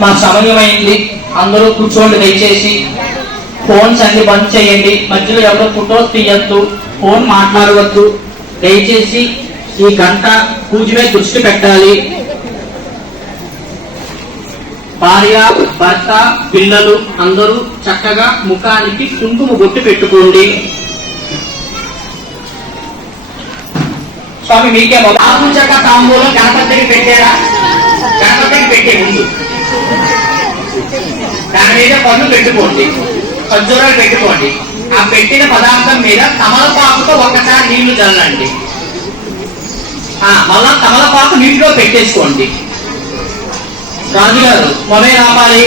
మా సమయమైంది, అందరూ కూర్చోండి దయచేసి. ఫోన్స్ అన్ని బంద్ చేయండి, మధ్యలో ఎవరో ఫోటోస్ తీయద్దు, ఫోన్ మాట్లాడవద్దు. దయచేసి ఈ గంట పూజ మీద దృష్టి పెట్టాలి. భార్య భర్త పిల్లలు అందరూ చక్కగా ముఖానికి కుంకుమ బొట్టు పెట్టుకోండి. స్వామి మీకేమో ఆకుచక్క తాంబూలం గణపతికి పెట్టారా? గణపతికి పెట్టే ముందు దాని మీద పన్ను పెట్టుకోండి, ఖర్జూరాలు పెట్టుకోండి. ఆ పెట్టిన పదార్థం మీద తమలపాకుతో ఒక్కసారి నీళ్లు చల్లండి. మళ్ళా తమలపాకు నీటిలో పెట్టేసుకోండి. రాజుగారు మొబైల్ ఆపాలి.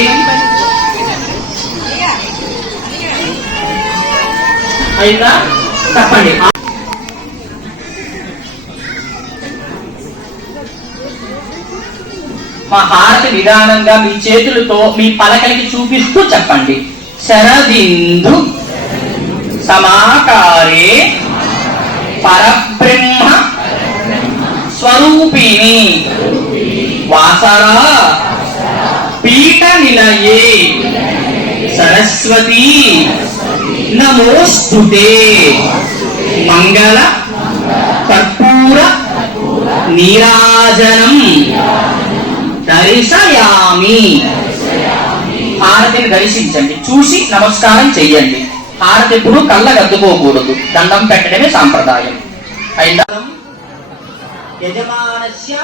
అయిందా? తప్పండి. మా హారతి విధానంగా మీ చేతులతో మీ పలకలికి చూపిస్తూ చెప్పండి. శరదిందు సమాకారే పరబ్రహ్మ స్వరూపిణి వాసరా పీఠ నిలయే సరస్వతి నమోస్తుతే మంగళ కర్పూర నీరాజనం దర్శయామి. హారతిని దర్శించండి, చూసి నమస్కారం చెయ్యండి. హారతి ఎప్పుడు కళ్ళగద్దుకోకూడదు, దండం పెట్టడమే సాంప్రదాయం. అయినా యజమానస్య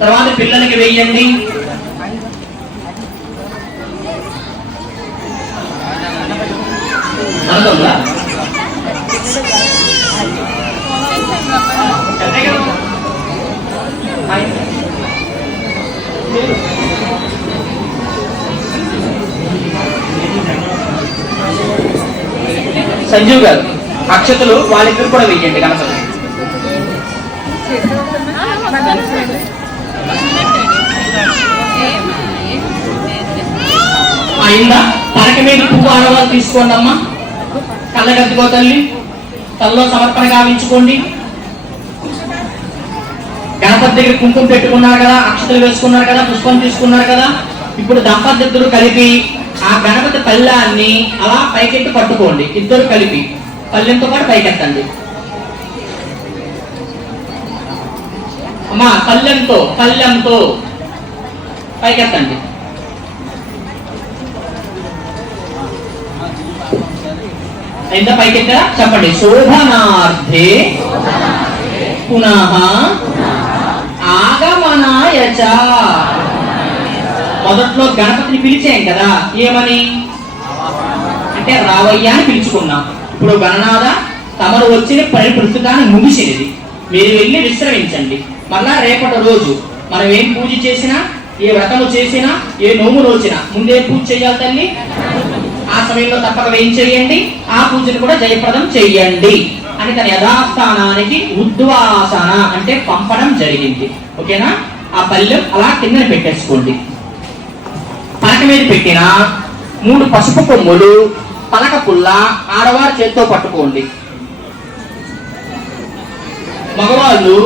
తర్వాత పిల్లలకి వెయ్యండి. సంజీవ్ గారు అక్షతలు వాళ్ళిద్దరు కూడా వెయ్యండి. గణపతి అయిందా? పరక మీద పువ్వు ఆడవాళ్ళు తీసుకోండి అమ్మా. కళ్ళగద్దుకో తల్లి, తల్లో సమర్పణ గావించుకోండి. గణపతి దగ్గర కుంకుమ పెట్టుకున్నారు కదా, అక్షతలు వేసుకున్నారు కదా, పుష్పం తీసుకున్నారు కదా. ఇప్పుడు దంపతులు కలిపి ఆ గణపతి పళ్ళాన్ని అలా పైకెత్తి పట్టుకోండి. ఇద్దరు కలిపి పళ్ళెంతో పాటు పైకెత్తండి అమ్మా. పళ్ళెంతో పైకెత్తండి. ఎంత పైకెత్తారా చెప్పండి. శోభనార్థే పునః ఆగమనాయ చ. మొదట్లో గణపతిని పిలిచాం కదా, ఏమని అంటే రావయ్య అని పిలుచుకున్నాం. ఇప్పుడు గణనాథ తమరు వచ్చిన పని ప్రస్తుతాన్ని ముగిసినది, మీరు వెళ్ళి విశ్రమించండి. మళ్ళా రేపటి రోజు మనం ఏం పూజ చేసినా, ఏ వ్రతము చేసినా, ఏ నోములు వచ్చినా ముందే పూజ చేయాలి తల్లి. ఆ సమయంలో తప్పక ఏం చేయండి, ఆ పూజను కూడా జయప్రదం చెయ్యండి అని తన యథాస్థానానికి ఉద్వాసన అంటే పంపడం జరిగింది. ఓకేనా? ఆ పల్లెం అలా కింద పెట్టేసుకోండి. పలక మీద పెట్టిన 3 పసుపు కొమ్ములు పలక పుల్ల ఆడవారి చేత్తో పట్టుకోండి. మగవాళ్ళు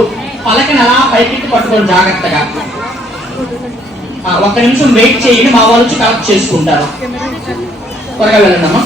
పలకని అలా పైకి పట్టుకోండి జాగ్రత్తగా. 1 నిమిషం వెయిట్ చేయండి, మా వాళ్ళు కలెక్ట్ చేసుకుంటారు. త్వరగా వెళ్ళండి అమ్మా.